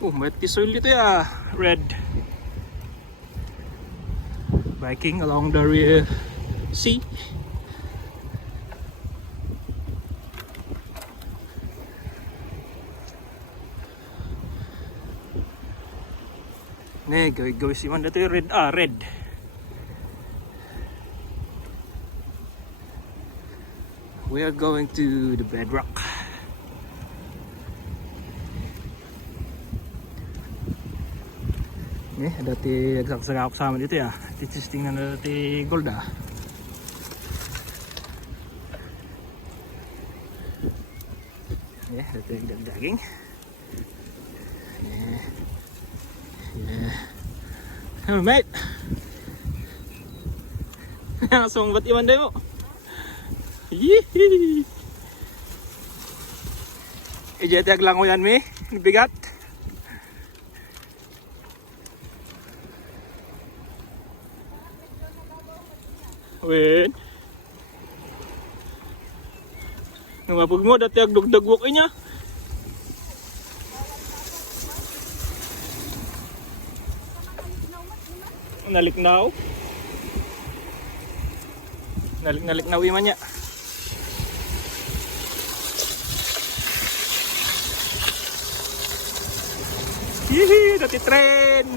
Oh, may tisoil dito ya. Red. Biking along the sea. Ne, gawin si man dito yung red. Red. We are going to the bedrock. Ne, dati nagsaksaka ako sama dito ya. Titisting na dati gold Ne, dati dagdaging. Hello mate. Sumbat iman day mo. Yee. Ijetiag lang ko yan mi. Bigat. Wait. Nangapag mo dati ag dugdagwok niya. Naliknaw. Naliknaw iman niya. Hihi, dati tren.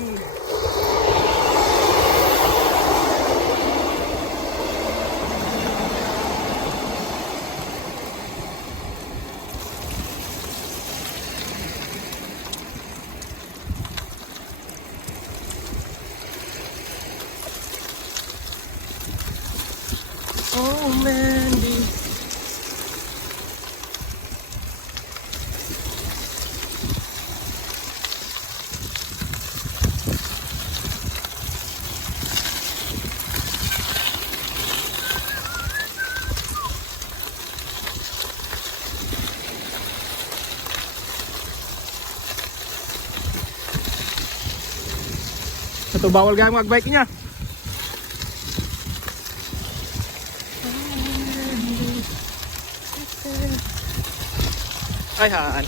Oh Mandy. Ito bawal gayong mag-bike niya. Ay han.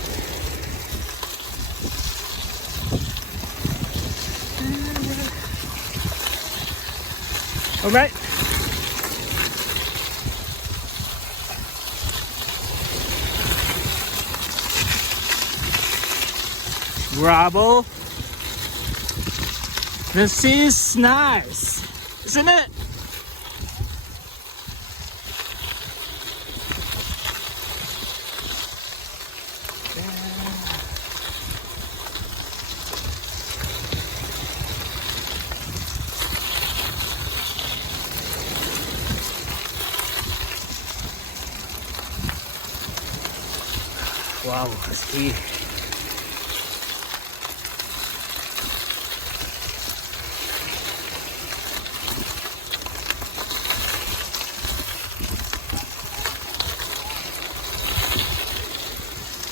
Alright. Bravo. This is nice, isn't it? Wow, ski.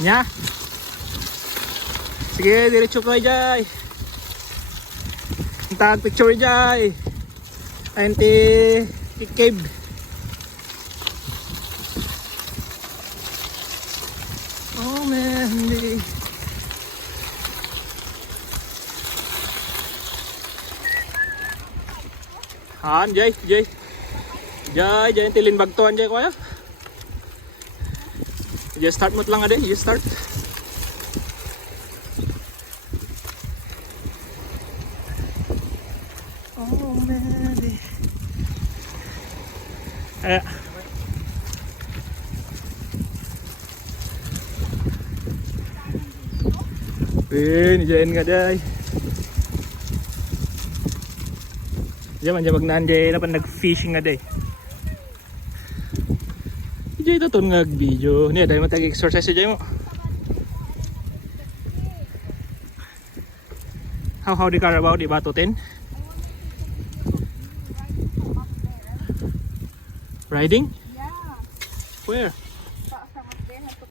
Nya. Sige, diretso kayo jay. Tag picture jay. Anti cave. Oh man, Han jay, jay. Jay, jay tilin bagtuan jay ko ya. Just start mo lang ade, you start. Oh man. Diyan nga day. Diyan man magnan day na pan nag-fishing nga day. Diyan ito ton nga video. Niya dahil matag-exercise diyan mo. How the Carabao di ba to 10? Riding? Yeah. Where?